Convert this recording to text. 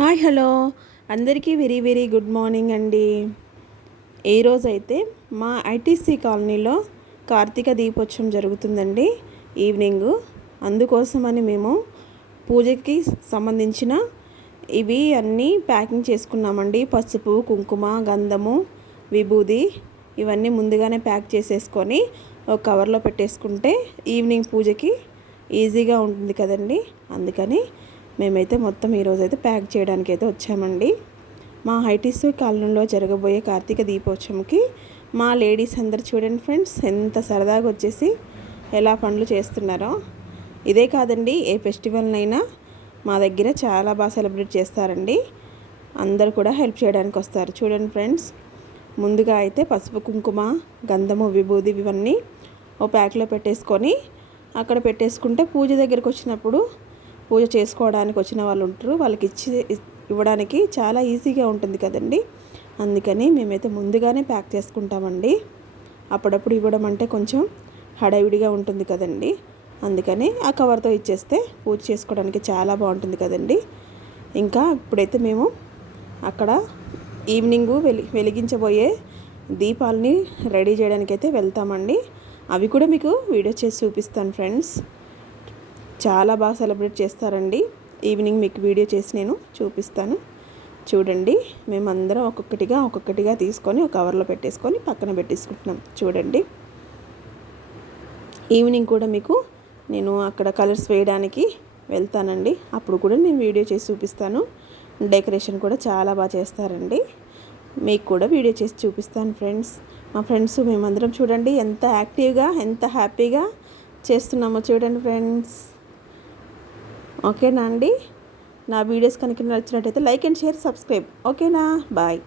Hi hello అందరికీ very very good morning అండి. ఈరోజైతే మా ఐటీసీ కాలనీలో కార్తీక దీపోత్సవం జరుగుతుందండి ఈవినింగు. అందుకోసమని మేము పూజకి సంబంధించిన ఇవి అన్నీ ప్యాకింగ్ చేసుకున్నామండి. పసుపు, కుంకుమ, గంధము, విభూది ఇవన్నీ ముందుగానే ప్యాక్ చేసేసుకొని ఒక కవర్లో పెట్టేసుకుంటే ఈవినింగ్ పూజకి ఈజీగా ఉంటుంది కదండి. అందుకని మేమైతే మొత్తం ఈరోజైతే ప్యాక్ చేయడానికి అయితే వచ్చామండి. మా ఐటీసీ కాలనీలో జరగబోయే కార్తీక దీపోత్సవంకి మా లేడీస్ అందరు చూడండి ఫ్రెండ్స్, ఎంత సరదాగా వచ్చేసి ఎలా పనులు చేస్తున్నారో. ఇదే కాదండి, ఏ ఫెస్టివల్నైనా మా దగ్గర చాలా బాగా సెలబ్రేట్ చేస్తారండి. అందరు కూడా హెల్ప్ చేయడానికి వస్తారు. చూడండి ఫ్రెండ్స్, ముందుగా అయితే పసుపు, కుంకుమ, గంధము, విభూది ఇవన్నీ ఓ ప్యాక్లో పెట్టేసుకొని అక్కడ పెట్టేసుకుంటే పూజ దగ్గరికి వచ్చినప్పుడు పూజ చేసుకోవడానికి వచ్చిన వాళ్ళు ఉంటారు, వాళ్ళకి ఇవ్వడానికి చాలా ఈజీగా ఉంటుంది కదండి. అందుకని మేమైతే ముందుగానే ప్యాక్ చేసుకుంటామండి. అప్పుడప్పుడు ఇవ్వడం అంటే కొంచెం హడావిడిగా ఉంటుంది కదండి. అందుకని ఆ కవర్తో ఇచ్చేస్తే పూజ చేసుకోవడానికి చాలా బాగుంటుంది కదండి. ఇంకా ఇప్పుడైతే మేము అక్కడ ఈవినింగు వెలిగించబోయే దీపాలని రెడీ చేయడానికి అయితే వెళ్తామండి. అవి కూడా మీకు వీడియో చేసి చూపిస్తాను ఫ్రెండ్స్. చాలా బాగా సెలబ్రేట్ చేస్తారండి. ఈవినింగ్ మీకు వీడియో చేసి నేను చూపిస్తాను. చూడండి, మేమందరం ఒక్కొక్కటిగా తీసుకొని ఒక కవర్లో పెట్టేసుకొని పక్కన పెట్టేసుకుంటున్నాం. చూడండి, ఈవినింగ్ కూడా మీకు నేను అక్కడ కలర్స్ వేయడానికి వెళ్తానండి. అప్పుడు కూడా నేను వీడియో చేసి చూపిస్తాను. డెకరేషన్ కూడా చాలా బాగా చేస్తారండి. మీకు కూడా వీడియో చేసి చూపిస్తాను ఫ్రెండ్స్. మా ఫ్రెండ్స్ మేమందరం చూడండి ఎంత యాక్టివ్గా ఎంత హ్యాపీగా చేస్తున్నామో చూడండి ఫ్రెండ్స్. ఓకేనా అండి? నా వీడియోస్ కనుక నచ్చినట్టయితే లైక్ అండ్ షేర్, సబ్స్క్రైబ్. ఓకేనా? బాయ్.